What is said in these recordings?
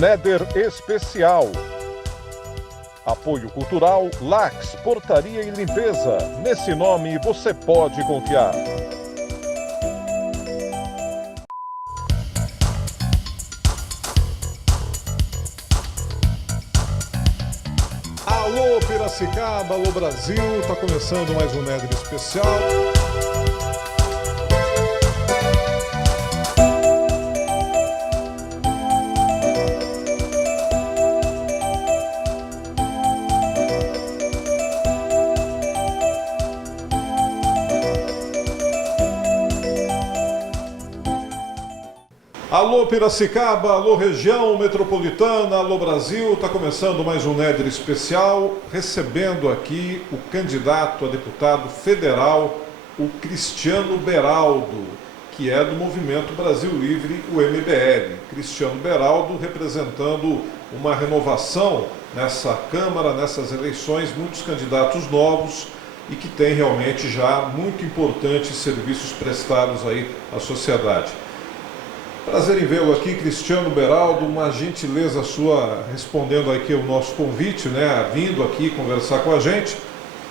Néder Especial. Apoio Cultural Lax, Portaria e Limpeza. Nesse nome você pode confiar. Alô Piracicaba, alô Brasil, tá começando mais um Néder Especial. Alô Piracicaba, alô região metropolitana, alô Brasil, está começando mais um Néder Especial, recebendo aqui o candidato a deputado federal, o Cristiano Beraldo, que é do Movimento Brasil Livre, o MBL. Cristiano Beraldo representando uma renovação nessa Câmara, nessas eleições, muitos candidatos novos e que tem realmente já muito importantes serviços prestados aí à sociedade. Prazer em vê-lo aqui, Cristiano Beraldo, uma gentileza sua respondendo aqui ao nosso convite, né, vindo aqui conversar com a gente.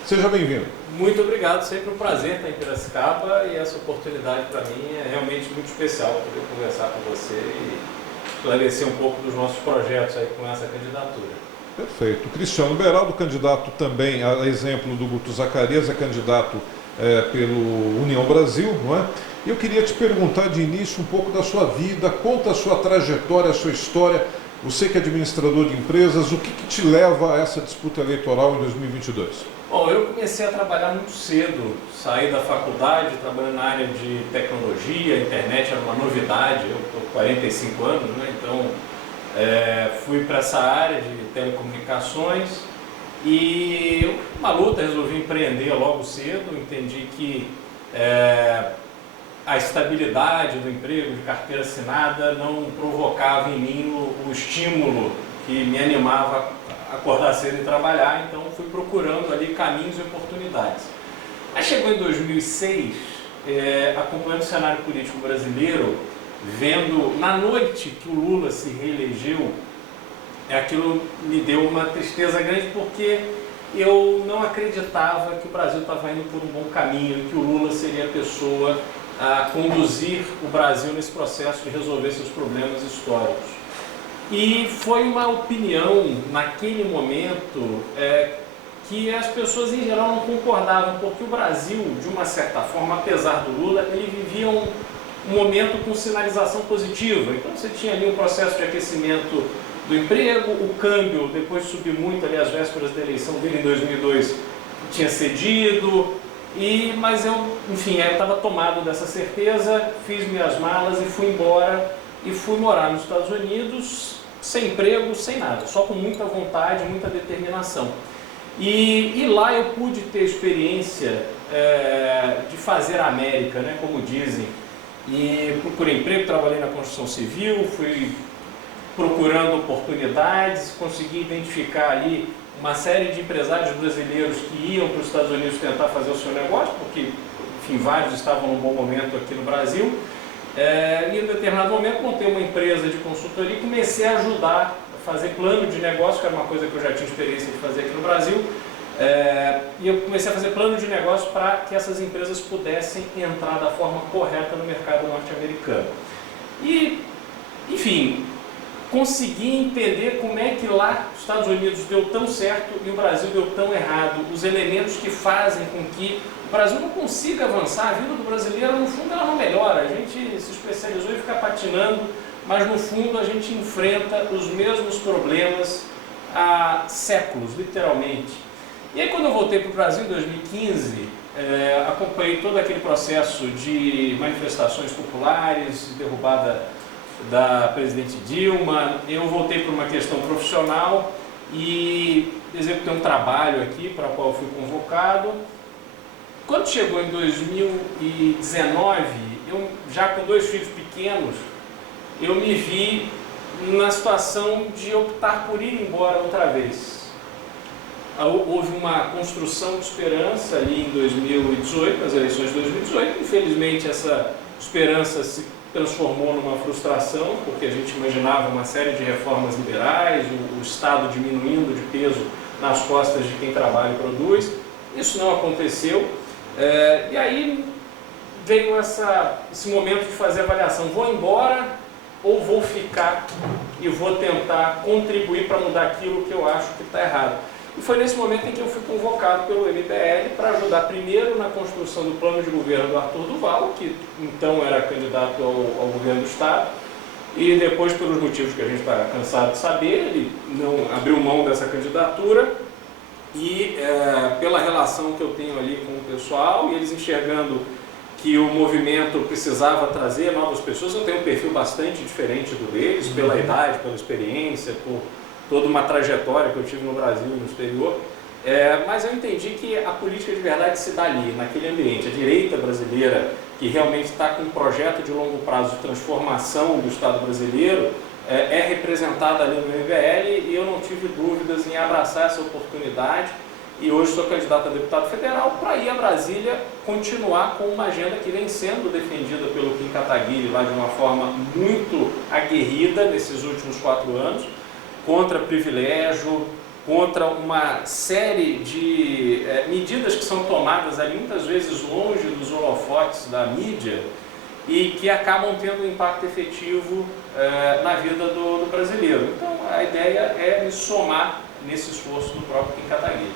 Seja bem-vindo. Muito obrigado, sempre um prazer estar em Piracicaba e essa oportunidade para mim é realmente muito especial poder conversar com você e esclarecer um pouco dos nossos projetos aí com essa candidatura. Perfeito. Cristiano Beraldo, candidato também, a exemplo do Guto Zacarias, é candidato pelo União Brasil, não é? E eu queria te perguntar de início um pouco da sua vida, conta a sua trajetória, a sua história. Você que é administrador de empresas, o que te leva a essa disputa eleitoral em 2022? Bom, eu comecei a trabalhar muito cedo, saí da faculdade, trabalhando na área de tecnologia, a internet era uma novidade, eu estou com 45 anos, né? Então fui para essa área de telecomunicações e uma luta, resolvi empreender logo cedo, entendi que a estabilidade do emprego, de carteira assinada, não provocava em mim o estímulo que me animava a acordar cedo e trabalhar, então fui procurando ali caminhos e oportunidades. Aí chegou em 2006, acompanhando o cenário político brasileiro, vendo na noite que o Lula se reelegeu, aquilo me deu uma tristeza grande porque eu não acreditava que o Brasil estava indo por um bom caminho, que o Lula seria a pessoa a conduzir o Brasil nesse processo de resolver seus problemas históricos. E foi uma opinião, naquele momento, que as pessoas em geral não concordavam, porque o Brasil, de uma certa forma, apesar do Lula, ele vivia um momento com sinalização positiva. Então você tinha ali um processo de aquecimento do emprego, o câmbio, depois de subir muito ali às vésperas da eleição dele em 2002, tinha cedido. Mas eu, enfim, eu estava tomado dessa certeza, fiz minhas malas e fui embora e fui morar nos Estados Unidos sem emprego, sem nada, só com muita vontade, muita determinação. E lá eu pude ter experiência de fazer a América, né, como dizem. E procurei emprego, trabalhei na construção civil, fui procurando oportunidades, consegui identificar ali uma série de empresários brasileiros que iam para os Estados Unidos tentar fazer o seu negócio, porque, enfim, vários estavam num bom momento aqui no Brasil. E em determinado momento montei uma empresa de consultoria e comecei a ajudar a fazer plano de negócio, que era uma coisa que eu já tinha experiência de fazer aqui no Brasil. E eu comecei a fazer plano de negócio para que essas empresas pudessem entrar da forma correta no mercado norte-americano. E, enfim, consegui entender como é que lá os Estados Unidos deu tão certo e o Brasil deu tão errado, os elementos que fazem com que o Brasil não consiga avançar, a vida do brasileiro no fundo ela não melhora, a gente se especializou em ficar patinando, mas no fundo a gente enfrenta os mesmos problemas há séculos, literalmente. E aí quando eu voltei para o Brasil em 2015, acompanhei todo aquele processo de manifestações populares, derrubada da presidente Dilma, eu voltei por uma questão profissional e executei um trabalho aqui para o qual fui convocado. Quando chegou em 2019, eu já com 2 filhos pequenos, eu me vi na situação de optar por ir embora outra vez. Houve uma construção de esperança ali em 2018, nas eleições de 2018, infelizmente essa esperança se transformou numa frustração, porque a gente imaginava uma série de reformas liberais, o Estado diminuindo de peso nas costas de quem trabalha e produz. Isso não aconteceu. E aí veio esse momento de fazer avaliação. Vou embora ou vou ficar e vou tentar contribuir para mudar aquilo que eu acho que está errado? E foi nesse momento em que eu fui convocado pelo MBL para ajudar primeiro na construção do plano de governo do Arthur Duval, que então era candidato ao governo do Estado, e depois, pelos motivos que a gente está cansado de saber, ele não abriu mão dessa candidatura, e pela relação que eu tenho ali com o pessoal, e eles enxergando que o movimento precisava trazer novas pessoas. Eu tenho um perfil bastante diferente do deles, pela idade, pela experiência, por toda uma trajetória que eu tive no Brasil e no exterior, mas eu entendi que a política de verdade se dá ali, naquele ambiente. A direita brasileira, que realmente está com um projeto de longo prazo de transformação do Estado brasileiro, é representada ali no MBL, e eu não tive dúvidas em abraçar essa oportunidade. E hoje sou candidato a deputado federal para ir a Brasília continuar com uma agenda que vem sendo defendida pelo Kim Kataguiri lá de uma forma muito aguerrida nesses últimos 4 anos, contra privilégio, contra uma série de medidas que são tomadas ali muitas vezes longe dos holofotes da mídia e que acabam tendo um impacto efetivo na vida do brasileiro. Então a ideia é me somar nesse esforço do próprio Kim Kataguiri.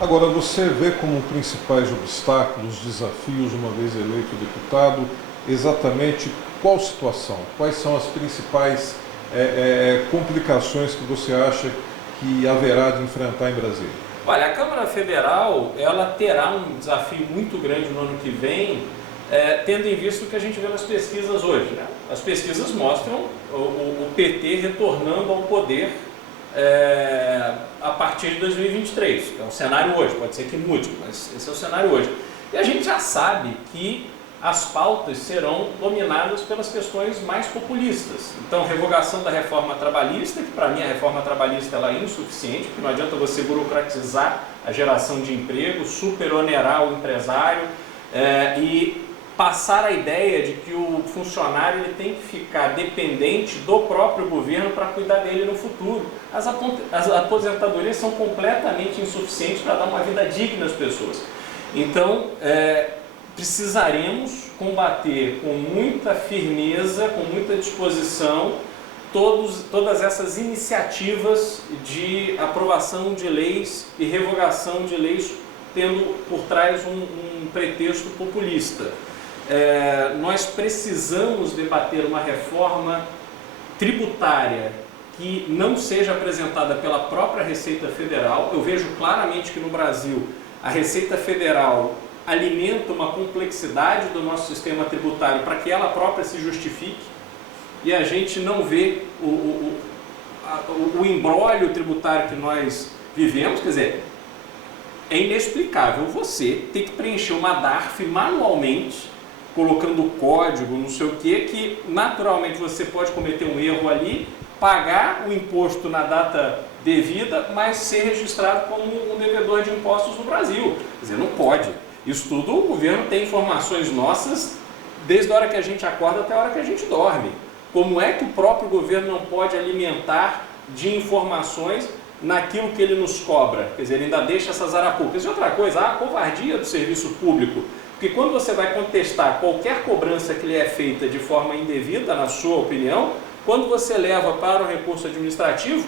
Agora, você vê como principais obstáculos, desafios, uma vez eleito deputado, exatamente qual situação? Quais são as principais complicações que você acha que haverá de enfrentar em Brasília? Olha, a Câmara Federal ela terá um desafio muito grande no ano que vem, tendo em vista o que a gente vê nas pesquisas hoje, né? As pesquisas mostram o PT retornando ao poder a partir de 2023, que é o cenário hoje. Pode ser que mude, mas esse é o cenário hoje. E a gente já sabe que as pautas serão dominadas pelas questões mais populistas. Então, revogação da reforma trabalhista, que para mim a reforma trabalhista ela é insuficiente, porque não adianta você burocratizar a geração de emprego, superonerar o empresário e passar a ideia de que o funcionário ele tem que ficar dependente do próprio governo para cuidar dele no futuro. As aposentadorias são completamente insuficientes para dar uma vida digna às pessoas. Então, precisaremos combater com muita firmeza, com muita disposição, todas essas iniciativas de aprovação de leis e revogação de leis, tendo por trás um pretexto populista. Nós precisamos debater uma reforma tributária que não seja apresentada pela própria Receita Federal. Eu vejo claramente que no Brasil a Receita Federal alimenta uma complexidade do nosso sistema tributário para que ela própria se justifique, e a gente não vê o imbróglio tributário que nós vivemos. Quer dizer, é inexplicável você ter que preencher uma DARF manualmente, colocando código, não sei o que naturalmente você pode cometer um erro ali, pagar o imposto na data devida, mas ser registrado como um devedor de impostos no Brasil. Quer dizer, não pode. Isso tudo o governo tem informações nossas desde a hora que a gente acorda até a hora que a gente dorme. Como é que o próprio governo não pode alimentar de informações naquilo que ele nos cobra? Quer dizer, ele ainda deixa essas arapucas. E outra coisa, a covardia do serviço público. Porque quando você vai contestar qualquer cobrança que lhe é feita de forma indevida, na sua opinião, quando você leva para o recurso administrativo,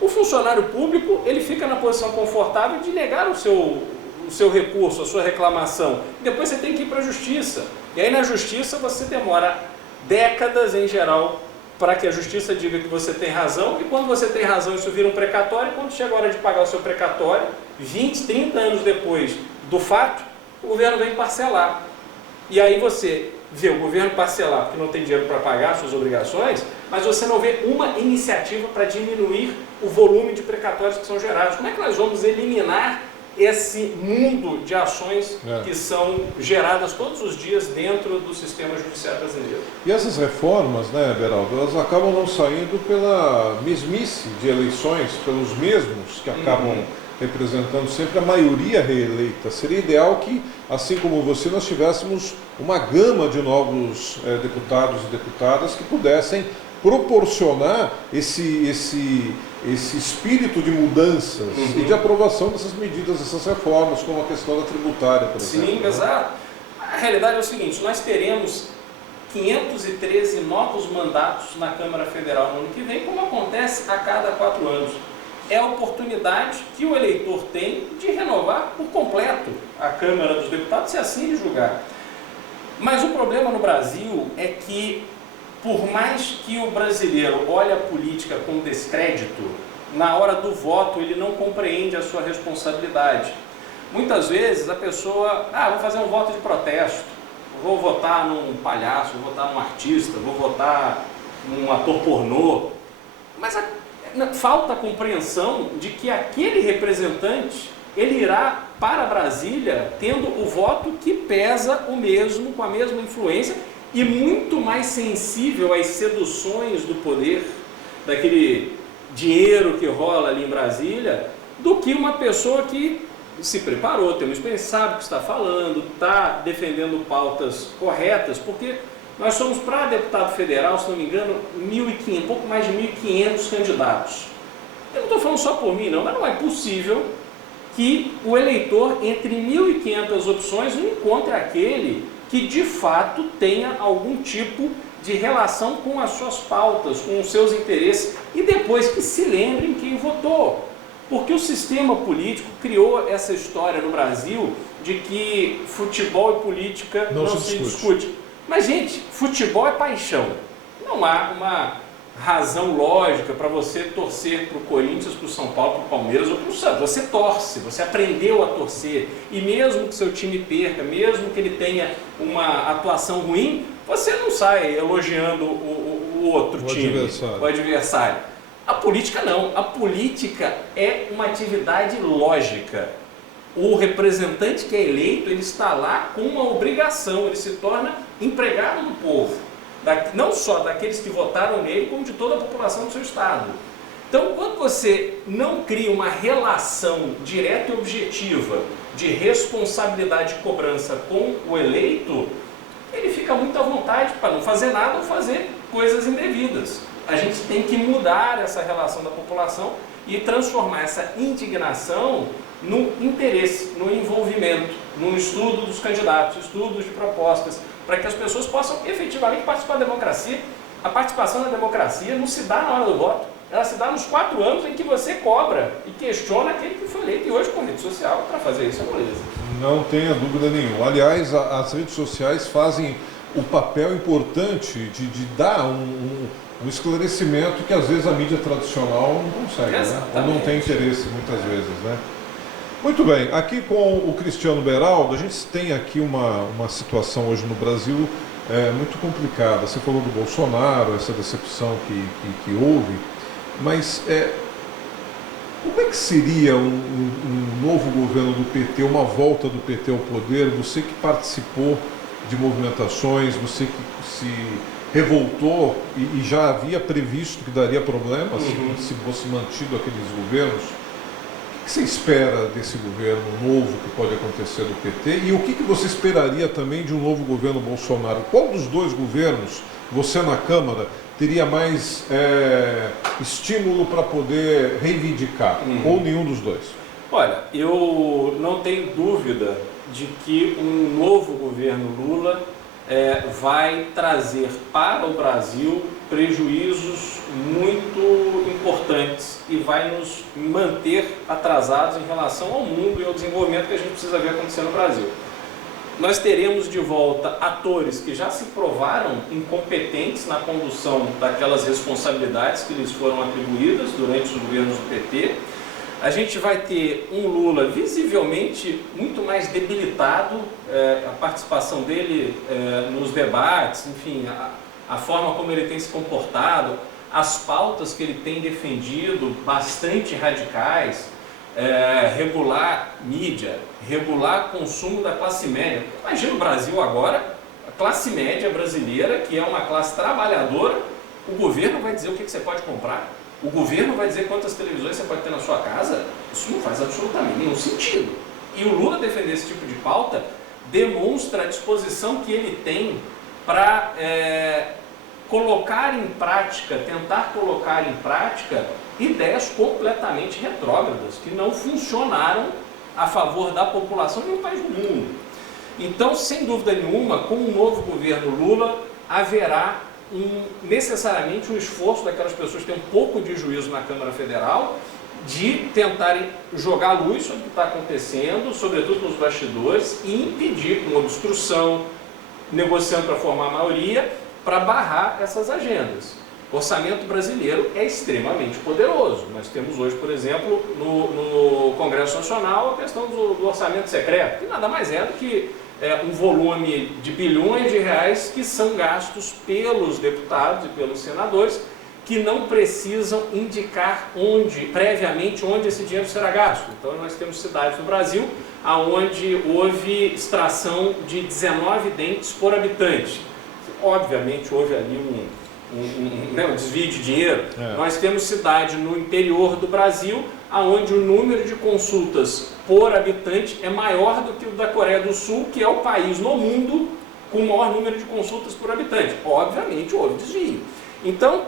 o funcionário público ele fica na posição confortável de negar o seu recurso, a sua reclamação. Depois você tem que ir para a justiça. E aí na justiça você demora décadas em geral para que a justiça diga que você tem razão, e quando você tem razão isso vira um precatório, e quando chega a hora de pagar o seu precatório, 20, 30 anos depois do fato, o governo vem parcelar. E aí você vê o governo parcelar porque não tem dinheiro para pagar suas obrigações, mas você não vê uma iniciativa para diminuir o volume de precatórios que são gerados. Como é que nós vamos eliminar esse mundo de ações que são geradas todos os dias dentro do sistema judiciário brasileiro? E essas reformas, né, Beraldo, elas acabam não saindo pela mesmice de eleições, pelos mesmos que acabam representando sempre a maioria reeleita. Seria ideal que, assim como você, nós tivéssemos uma gama de novos deputados e deputadas que pudessem proporcionar esse espírito de mudanças e de aprovação dessas medidas, dessas reformas, como a questão da tributária, por exemplo. Sim, exato. A realidade é o seguinte, nós teremos 513 novos mandatos na Câmara Federal no ano que vem, como acontece a cada 4 anos. É a oportunidade que o eleitor tem de renovar por completo a Câmara dos Deputados, se assim ele julgar. Mas o problema no Brasil é que, por mais que o brasileiro olhe a política com descrédito, na hora do voto ele não compreende a sua responsabilidade. Muitas vezes a pessoa, vou fazer um voto de protesto, vou votar num palhaço, vou votar num artista, vou votar num ator pornô, mas falta a compreensão de que aquele representante, ele irá para Brasília tendo o voto que pesa o mesmo, com a mesma influência e muito mais sensível às seduções do poder, daquele dinheiro que rola ali em Brasília, do que uma pessoa que se preparou, tem uma experiência, sabe o que está falando, está defendendo pautas corretas, porque nós somos, para deputado federal, se não me engano, 1.500, um pouco mais de 1.500 candidatos. Eu não estou falando só por mim, não, mas não é possível que o eleitor, entre 1.500 opções, não encontre aquele que de fato tenha algum tipo de relação com as suas pautas, com os seus interesses, e depois que se lembrem quem votou. Porque o sistema político criou essa história no Brasil de que futebol e política não se discute. Mas, gente, futebol é paixão. Não há uma razão lógica para você torcer para o Corinthians, para o São Paulo, para o Palmeiras ou para o Santos. Você torce, você aprendeu a torcer. E mesmo que seu time perca, mesmo que ele tenha uma atuação ruim, você não sai elogiando o outro time, o adversário. A política não. A política é uma atividade lógica. O representante que é eleito, ele está lá com uma obrigação, ele se torna empregado do povo. Não só daqueles que votaram nele, como de toda a população do seu estado. Então, quando você não cria uma relação direta e objetiva de responsabilidade e cobrança com o eleito, ele fica muito à vontade para não fazer nada ou fazer coisas indevidas. A gente tem que mudar essa relação da população e transformar essa indignação no interesse, no envolvimento, no estudo dos candidatos, estudos de propostas, para que as pessoas possam efetivamente participar da democracia. A participação na democracia não se dá na hora do voto, ela se dá nos 4 anos em que você cobra e questiona aquele que foi eleito. E hoje, com rede social, para fazer isso é moleza. Não tenha dúvida nenhuma. Aliás, as redes sociais fazem o papel importante de dar um esclarecimento que às vezes a mídia tradicional não consegue, né? Ou não tem interesse muitas vezes, né? Muito bem, aqui com o Cristiano Beraldo, a gente tem aqui uma situação hoje no Brasil muito complicada. Você falou do Bolsonaro, essa decepção que houve, mas como é que seria um novo governo do PT, uma volta do PT ao poder? Você que participou de movimentações, você que se revoltou e já havia previsto que daria problemas se fosse mantido aqueles governos. O que você espera desse governo novo que pode acontecer do PT? E o que você esperaria também de um novo governo Bolsonaro? Qual dos dois governos, você na Câmara, teria mais estímulo para poder reivindicar? Ou nenhum dos dois? Olha, eu não tenho dúvida de que um novo governo Lula vai trazer para o Brasil prejuízos muito importantes e vai nos manter atrasados em relação ao mundo e ao desenvolvimento que a gente precisa ver acontecer no Brasil. Nós teremos de volta atores que já se provaram incompetentes na condução daquelas responsabilidades que lhes foram atribuídas durante os governos do PT. A gente vai ter um Lula visivelmente muito mais debilitado, a participação dele nos debates, enfim, a forma como ele tem se comportado, as pautas que ele tem defendido, bastante radicais, regular mídia, regular consumo da classe média. Imagina o Brasil agora, a classe média brasileira, que é uma classe trabalhadora, O governo vai dizer o que você pode comprar? O governo vai dizer quantas televisões você pode ter na sua casa? Isso não faz absolutamente nenhum sentido. E o Lula defender esse tipo de pauta demonstra a disposição que ele tem para colocar em prática, tentar colocar em prática ideias completamente retrógradas, que não funcionaram a favor da população de um país do mundo. Então, sem dúvida nenhuma, com o novo governo Lula, haverá necessariamente um esforço daquelas pessoas que têm um pouco de juízo na Câmara Federal de tentarem jogar luz sobre o que está acontecendo, sobretudo nos bastidores, e impedir com obstrução, negociando para formar a maioria, para barrar essas agendas. O orçamento brasileiro é extremamente poderoso. Nós temos hoje, por exemplo, no Congresso Nacional, a questão do orçamento secreto, que nada mais é do que um volume de bilhões de reais que são gastos pelos deputados e pelos senadores, que não precisam indicar previamente onde esse dinheiro será gasto. Então nós temos cidades no Brasil onde houve extração de 19 dentes por habitante. Obviamente houve ali um desvio de dinheiro. Nós temos cidade no interior do Brasil onde o número de consultas por habitante é maior do que o da Coreia do Sul, que é o país no mundo com o maior número de consultas por habitante. Obviamente houve desvio. Então,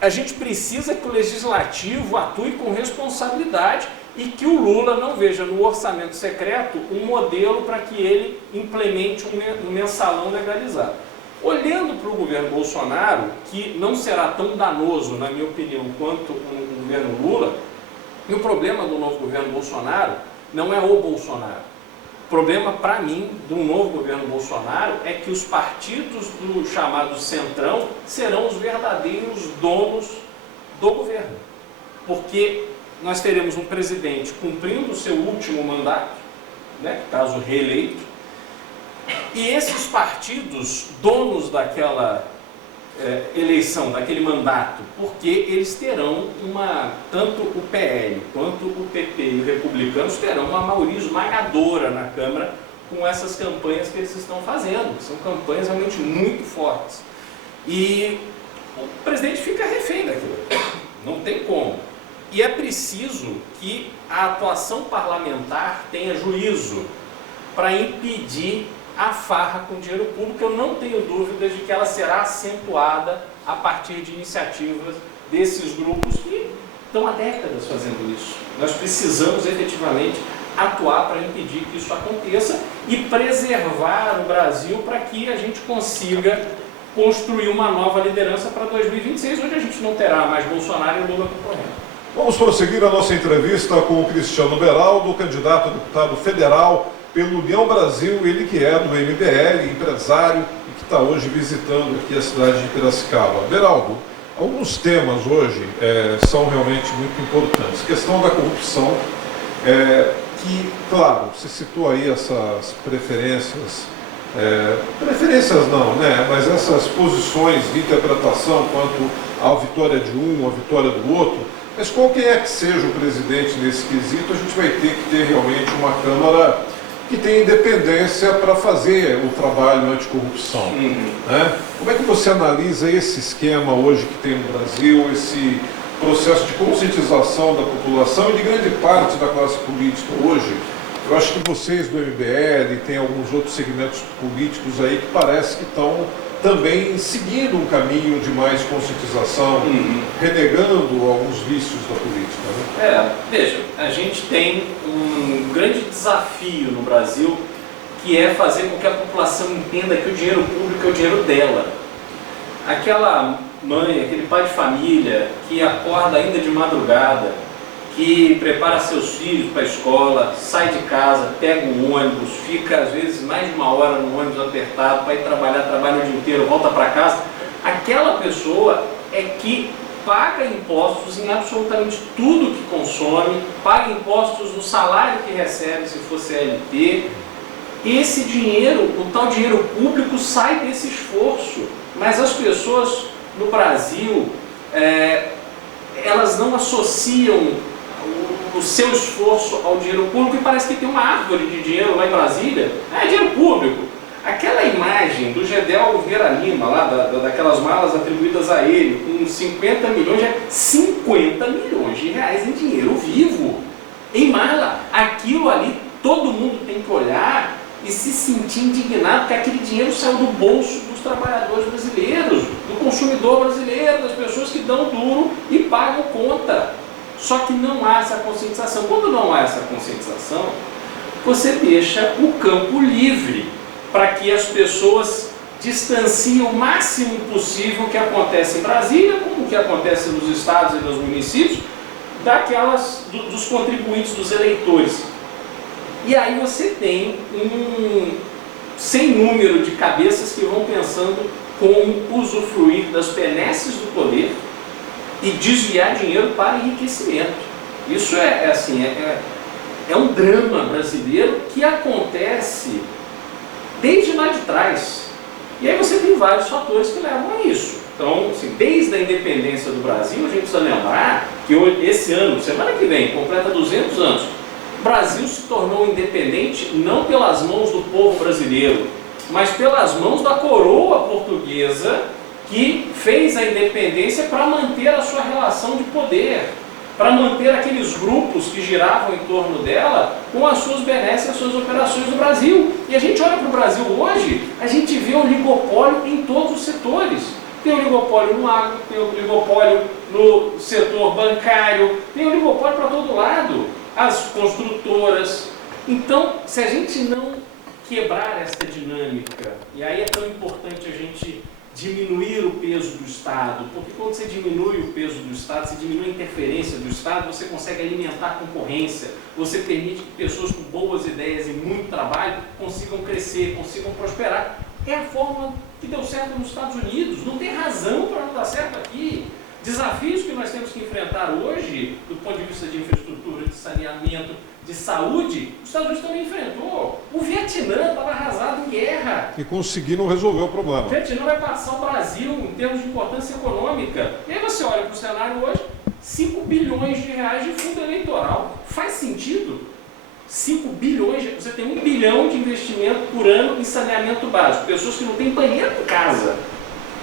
a gente precisa que o Legislativo atue com responsabilidade e que o Lula não veja no orçamento secreto um modelo para que ele implemente um mensalão legalizado. Olhando para o governo Bolsonaro, que não será tão danoso, na minha opinião, quanto o governo Lula, e o problema do novo governo Bolsonaro não é o Bolsonaro. O problema, para mim, do novo governo Bolsonaro é que os partidos do chamado Centrão serão os verdadeiros donos do governo. Porque nós teremos um presidente cumprindo o seu último mandato, caso reeleito, e esses partidos, donos daquela eleição, daquele mandato, porque eles terão tanto o PL quanto o PP e os republicanos terão uma maioria esmagadora na Câmara com essas campanhas que eles estão fazendo, que são campanhas realmente muito fortes. E o presidente fica refém daquilo, não tem como. E é preciso que a atuação parlamentar tenha juízo para impedir a farra com dinheiro público. Eu não tenho dúvidas de que ela será acentuada a partir de iniciativas desses grupos que estão há décadas fazendo isso. Nós precisamos efetivamente atuar para impedir que isso aconteça e preservar o Brasil para que a gente consiga construir uma nova liderança para 2026, onde a gente não terá mais Bolsonaro e Lula concorrendo. Vamos prosseguir a nossa entrevista com o Cristiano Beraldo, candidato a deputado federal pelo União Brasil, ele que é do MBL, empresário e que está hoje visitando aqui a cidade de Piracicaba. Beraldo, alguns temas hoje são realmente muito importantes. A questão da corrupção, que, claro, você citou aí essas preferências não, mas essas posições de interpretação quanto à vitória de um, à vitória do outro, mas qualquer que seja o presidente nesse quesito, a gente vai ter que ter realmente uma Câmara que tem independência para fazer o trabalho anticorrupção. Como é que você analisa esse esquema hoje que tem no Brasil, esse processo de conscientização da população e de grande parte da classe política hoje? Eu acho que vocês do MBL e tem alguns outros segmentos políticos aí que parece que estão também seguindo um caminho de mais conscientização, renegando alguns vícios da política. Veja, a gente tem um grande desafio no Brasil, que é fazer com que a população entenda que o dinheiro público é o dinheiro dela. Aquela mãe, aquele pai de família que acorda ainda de madrugada, que prepara seus filhos para a escola, sai de casa, pega um ônibus, fica às vezes mais de uma hora no ônibus apertado para ir trabalhar, trabalha o dia inteiro, volta para casa. Aquela pessoa é que paga impostos em absolutamente tudo que consome, paga impostos no salário que recebe se for CLT. Esse dinheiro, o tal dinheiro público, sai desse esforço, mas as pessoas no Brasil, elas não associam o seu esforço ao dinheiro público e parece que tem uma árvore de dinheiro lá em Brasília, é dinheiro público. Aquela imagem do Gedel Vieira Lima, lá daquelas malas atribuídas a ele, com 50 milhões, 50 milhões de reais em dinheiro vivo, em mala. Aquilo ali, todo mundo tem que olhar e se sentir indignado, porque aquele dinheiro saiu do bolso dos trabalhadores brasileiros, do consumidor brasileiro, das pessoas que dão duro e pagam conta. Só que não há essa conscientização. Quando não há essa conscientização, você deixa o campo livre para que as pessoas distanciem o máximo possível o que acontece em Brasília, como o que acontece nos estados e nos municípios, dos contribuintes, dos eleitores. E aí você tem um sem número de cabeças que vão pensando como usufruir das benesses do poder e desviar dinheiro para enriquecimento. Isso é um drama brasileiro que acontece desde lá de trás. E aí você tem vários fatores que levam a isso. Então, assim, desde a independência do Brasil, a gente precisa lembrar que esse ano, semana que vem, completa 200 anos, o Brasil se tornou independente não pelas mãos do povo brasileiro, mas pelas mãos da coroa portuguesa, que fez a independência para manter a sua relação de poder, para manter aqueles grupos que giravam em torno dela com as suas benesses, as suas operações no Brasil. E a gente olha para o Brasil hoje, a gente vê um oligopólio em todos os setores. Tem um oligopólio no agro, tem um oligopólio no setor bancário, tem um oligopólio para todo lado, as construtoras. Então, se a gente não quebrar essa dinâmica, e aí é tão importante a gente diminuir o peso do Estado, porque quando você diminui o peso do Estado, você diminui a interferência do Estado, você consegue alimentar a concorrência, você permite que pessoas com boas ideias e muito trabalho consigam crescer, consigam prosperar. É a fórmula que deu certo nos Estados Unidos, não tem razão para não dar certo aqui. Desafios que nós temos que enfrentar hoje, do ponto de vista de infraestrutura, de saneamento, de saúde, os Estados Unidos também enfrentou. O Vietnã estava arrasado em guerra. E conseguiram resolver o problema. O Vietnã vai passar o Brasil em termos de importância econômica. E aí você olha para o cenário hoje, 5 bilhões de reais de fundo eleitoral. Faz sentido? 5 bilhões, você tem 1 bilhão de investimento por ano em saneamento básico. Pessoas que não têm banheiro em casa,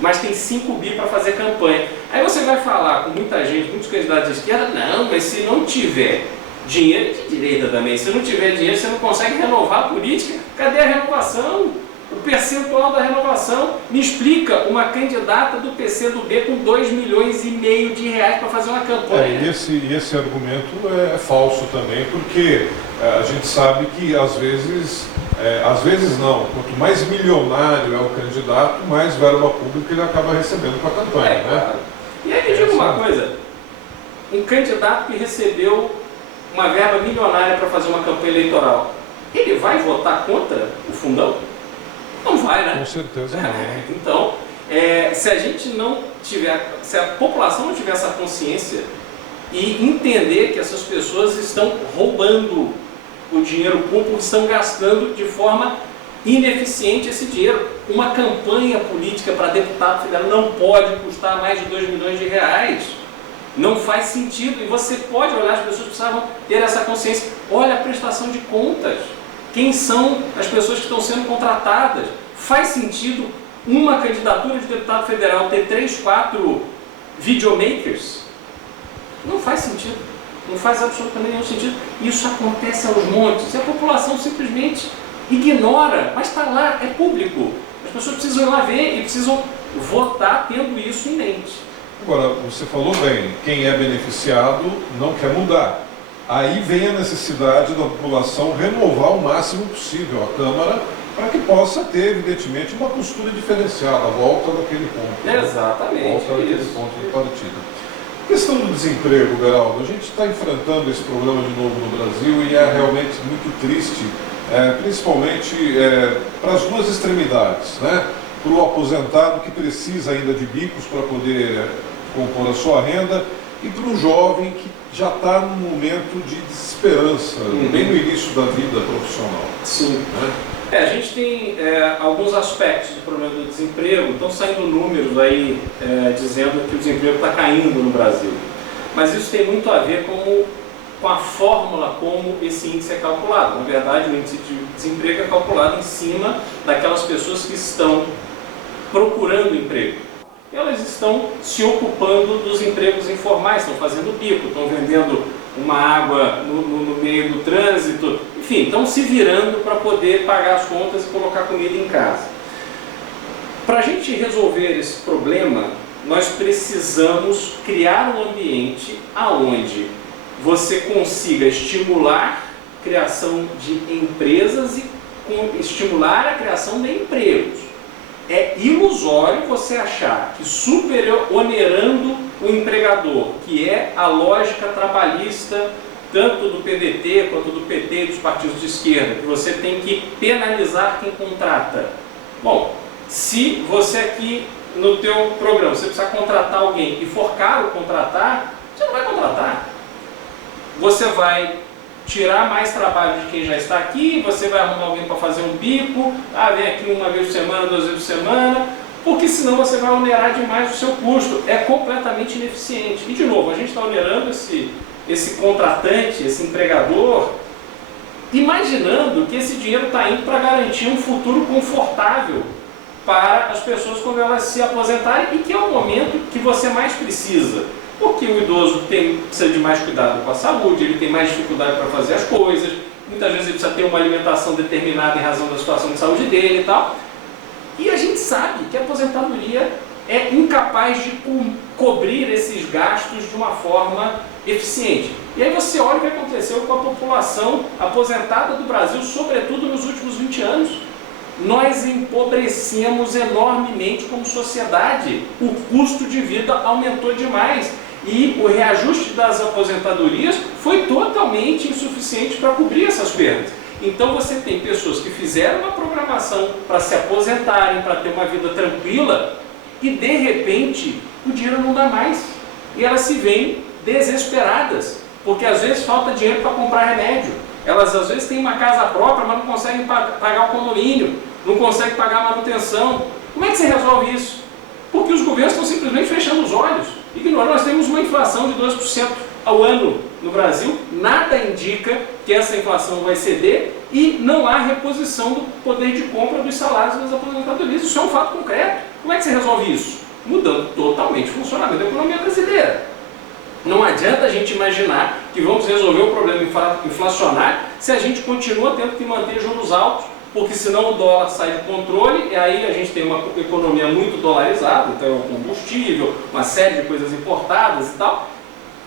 mas tem 5 bi para fazer campanha. Aí você vai falar com muita gente, muitos candidatos de esquerda, não, mas se não tiver dinheiro e de direita também, se não tiver dinheiro você não consegue renovar a política. Cadê a renovação? O percentual da renovação. Me explica uma candidata do PCdoB com 2,5 milhões de reais para fazer uma campanha. E esse argumento é falso também, porque a gente sabe que às vezes não, quanto mais milionário é o candidato, mais verba pública ele acaba recebendo com a campanha, né? Claro. E aí me diga uma coisa, um candidato que recebeu uma verba milionária para fazer uma campanha eleitoral, ele vai votar contra o fundão? Não vai, né? Com certeza não. Então, se a gente não tiver, se a população não tiver essa consciência e entender que essas pessoas estão roubando o dinheiro público, estão gastando de forma ineficiente esse dinheiro. Uma campanha política para deputado federal não pode custar mais de 2 milhões de reais. Não faz sentido. E você pode olhar, as pessoas precisavam ter essa consciência. Olha a prestação de contas. Quem são as pessoas que estão sendo contratadas? Faz sentido uma candidatura de deputado federal ter 3, 4 videomakers? Não faz sentido. Não faz absolutamente nenhum sentido. Isso acontece aos montes. E a população simplesmente ignora. Mas está lá, é público. As pessoas precisam ir lá ver e precisam votar tendo isso em mente. Agora, você falou bem, quem é beneficiado não quer mudar. Aí vem a necessidade da população renovar o máximo possível a Câmara para que possa ter, evidentemente, uma postura diferenciada, a volta daquele ponto. Exatamente. Volta daquele ponto de partida. A questão do desemprego, Geraldo, a gente está enfrentando esse problema de novo no Brasil e é realmente muito triste, principalmente para as duas extremidades, né? Para o aposentado que precisa ainda de bicos para poder compor a sua renda e para o jovem que já está num momento de desesperança, bem no início da vida profissional. Sim. Né? A gente tem alguns aspectos do problema do desemprego, estão saindo números aí dizendo que o desemprego está caindo no Brasil. Mas isso tem muito a ver com com a fórmula como esse índice é calculado. Na verdade, o índice de desemprego é calculado em cima daquelas pessoas que estão procurando emprego. Elas estão se ocupando dos empregos informais, estão fazendo bico, estão vendendo uma água no meio do trânsito, enfim, estão se virando para poder pagar as contas e colocar comida em casa. Para a gente resolver esse problema, nós precisamos criar um ambiente onde você consiga estimular a criação de empresas e estimular a criação de empregos. É ilusório você achar que superonerando o empregador, que é a lógica trabalhista tanto do PDT quanto do PT e dos partidos de esquerda, que você tem que penalizar quem contrata. Bom, se você aqui no teu programa, você precisar contratar alguém e for caro contratar, você não vai contratar. Você vai tirar mais trabalho de quem já está aqui, você vai arrumar alguém para fazer um bico, vem aqui uma vez por semana, 2 vezes por semana, porque senão você vai onerar demais o seu custo. É completamente ineficiente. E de novo, a gente está onerando esse contratante, esse empregador, imaginando que esse dinheiro está indo para garantir um futuro confortável para as pessoas quando elas se aposentarem, e que é o momento que você mais precisa. Porque o idoso precisa de mais cuidado com a saúde, ele tem mais dificuldade para fazer as coisas, muitas vezes ele precisa ter uma alimentação determinada em razão da situação de saúde dele e tal. E a gente sabe que a aposentadoria é incapaz de cobrir esses gastos de uma forma eficiente. E aí você olha o que aconteceu com a população aposentada do Brasil, sobretudo nos últimos 20 anos. Nós empobrecemos enormemente como sociedade, o custo de vida aumentou demais e o reajuste das aposentadorias foi totalmente insuficiente para cobrir essas perdas. Então você tem pessoas que fizeram uma programação para se aposentarem, para ter uma vida tranquila, e de repente o dinheiro não dá mais. E elas se veem desesperadas, porque às vezes falta dinheiro para comprar remédio. Elas às vezes têm uma casa própria, mas não conseguem pagar o condomínio, não conseguem pagar a manutenção. Como é que você resolve isso? Porque os governos estão simplesmente fechando os olhos. Ignorando, nós temos uma inflação de 2% ao ano no Brasil, nada indica que essa inflação vai ceder e não há reposição do poder de compra dos salários das aposentadorias. Isso é um fato concreto. Como é que você resolve isso? Mudando totalmente o funcionamento da economia brasileira. Não adianta a gente imaginar que vamos resolver o problema inflacionário se a gente continua tendo que manter juros altos, porque senão o dólar sai do controle e aí a gente tem uma economia muito dolarizada, então o combustível, uma série de coisas importadas e tal.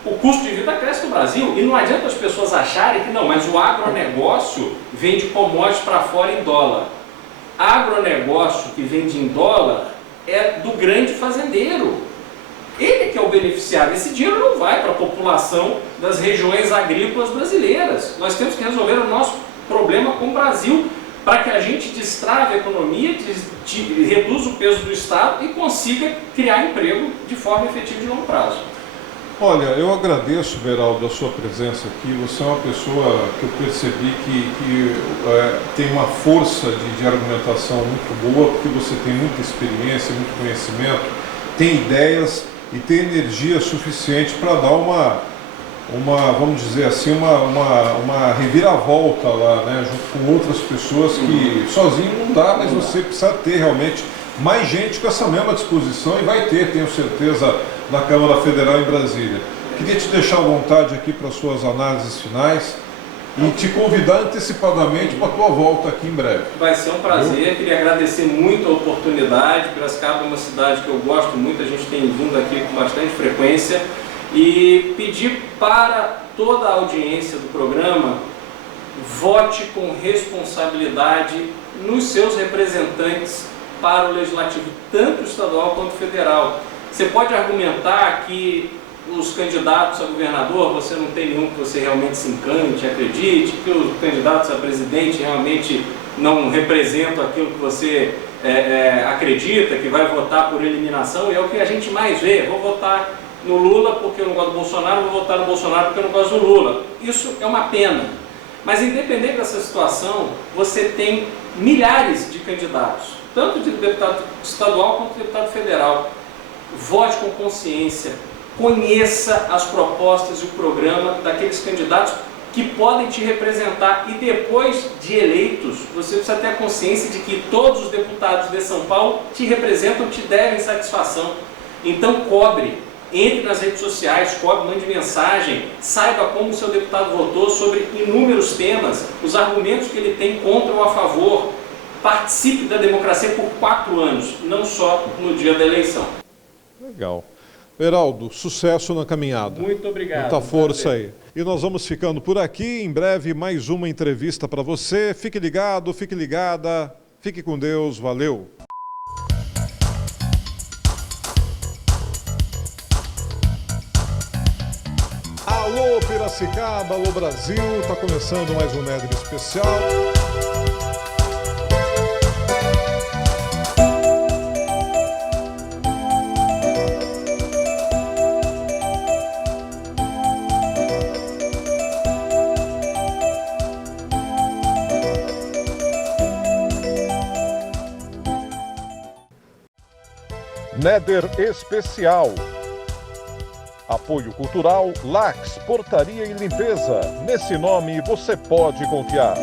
O custo de vida cresce no Brasil e não adianta as pessoas acharem que não, mas o agronegócio vende commodities para fora em dólar. Agronegócio que vende em dólar é do grande fazendeiro. Ele que é o beneficiário. Esse dinheiro não vai para a população das regiões agrícolas brasileiras. Nós temos que resolver o nosso problema com o Brasil para que a gente destrave a economia, reduza o peso do Estado e consiga criar emprego de forma efetiva de longo prazo. Olha, eu agradeço, Beraldo, a sua presença aqui. Você é uma pessoa que eu percebi que tem uma força de argumentação muito boa, porque você tem muita experiência, muito conhecimento, tem ideias e tem energia suficiente para dar uma, vamos dizer assim, uma reviravolta lá, né, junto com outras pessoas que sozinho não dá, mas você precisa ter realmente mais gente com essa mesma disposição, e vai ter, tenho certeza, na Câmara Federal em Brasília. Queria te deixar à vontade aqui para suas análises finais e te convidar antecipadamente para a tua volta aqui em breve. Vai ser um prazer, queria agradecer muito a oportunidade. Piracicaba é uma cidade que eu gosto muito, a gente tem vindo aqui com bastante frequência, e pedir para toda a audiência do programa: vote com responsabilidade nos seus representantes para o Legislativo, tanto estadual quanto federal. Você pode argumentar que os candidatos a governador, você não tem nenhum que você realmente se encante, acredite, que os candidatos a presidente realmente não representam aquilo que você acredita, que vai votar por eliminação, e é o que a gente mais vê. Vou votar no Lula porque eu não gosto do Bolsonaro, vou votar no Bolsonaro porque eu não gosto do Lula. Isso é uma pena. Mas independente dessa situação, você tem milhares de candidatos, tanto de deputado estadual quanto de deputado federal. Vote com consciência, conheça as propostas e o programa daqueles candidatos que podem te representar, e depois de eleitos, você precisa ter a consciência de que todos os deputados de São Paulo te representam, te devem satisfação. Então cobre, entre nas redes sociais, cobre, mande mensagem, saiba como o seu deputado votou sobre inúmeros temas, os argumentos que ele tem contra ou a favor. Participe da democracia por 4 anos, não só no dia da eleição. Legal. Heraldo, sucesso na caminhada. Muito obrigado. Muita força aí. E nós vamos ficando por aqui. Em breve, mais uma entrevista para você. Fique ligado, fique ligada. Fique com Deus. Valeu. Alô, Piracicaba, alô, Brasil. Está começando mais um Nedre Especial. Néder Especial. Apoio cultural Lax, Portaria e Limpeza. Nesse nome você pode confiar.